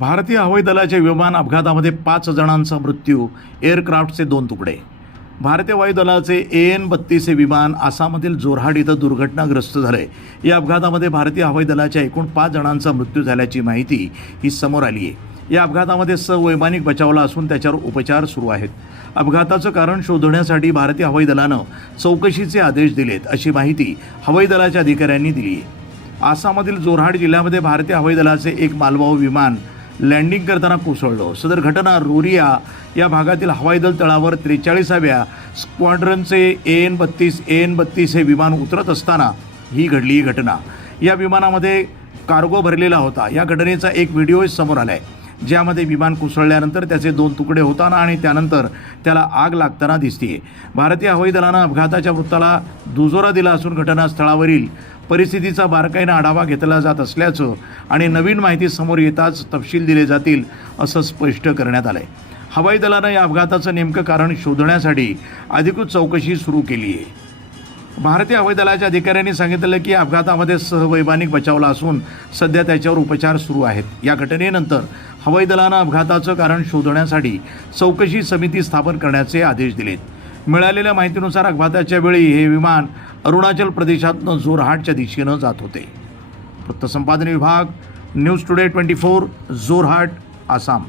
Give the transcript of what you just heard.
भारतीय हवाई दलाच्या विमान अपघातामध्ये 5 जणांचा मृत्यू, एअरक्राफ्टचे 2 तुकडे. भारतीय वायुदलाचे AN-32 हे विमान आसाममधील जोरहाट इथं दुर्घटनाग्रस्त झाले. या अपघातामध्ये भारतीय हवाई दलाच्या एकूण 5 जणांचा मृत्यू झाल्याची माहिती ही समोर आली आहे. या अपघातामध्ये वैमानिक बचावला असून त्याच्यावर उपचार सुरू आहेत. अपघाताचं कारण शोधण्यासाठी भारतीय हवाई दलानं चौकशीचे आदेश दिलेत, अशी माहिती हवाई दलाच्या अधिकाऱ्यांनी दिली आहे. आसाममधील जोरहाट जिल्ह्यामध्ये भारतीय हवाई दलाचे एक मालवाहू विमान लँडिंग करताना कोसळलं. सदर घटना रोरिया या भागातील हवाई दल तळावर 43व्या स्क्वॉड्रनचे AN-32 हे विमान उतरत असताना ही घडली घटना. या विमानामध्ये कार्गो भरलेला होता. या घटनेचा एक व्हिडिओ समोर आला आहे, ज्यामध्ये विमान कोसळल्यानंतर त्याचे 2 तुकडे होताना आणि त्यानंतर त्याला आग लागताना दिसते. भारतीय हवाई दलानं अपघाताच्या वृत्ताला दुजोरा दिला असून घटनास्थळावरील परिस्थितीचा बारकाईनं आढावा घेतला जात असल्याचं आणि नवीन माहिती समोर येताच तपशील दिले जातील, असं स्पष्ट करण्यात आलं आहे. हवाई दलानं या अपघाताचं नेमकं कारण शोधण्यासाठी अधिकृत चौकशी सुरू केली आहे. भारतीय हवाई दलाच्या अधिकाऱ्यांनी सांगितलं की अपघातामध्ये वैमानिक बचावला असून सध्या त्याच्यावर उपचार सुरू आहेत. या घटनेनंतर हवाई दलानं अपघाताचं कारण शोधण्यासाठी चौकशी समिती स्थापन करण्याचे आदेश दिलेत. मिळालेल्या माहितीनुसार अपघाताच्या वेळी हे विमान अरुणाचल प्रदेशातनं जोरहाटच्या दिशेनं जात होते. वृत्तसंपादन विभाग, न्यूज टुडे 24, जोरहाट, आसाम.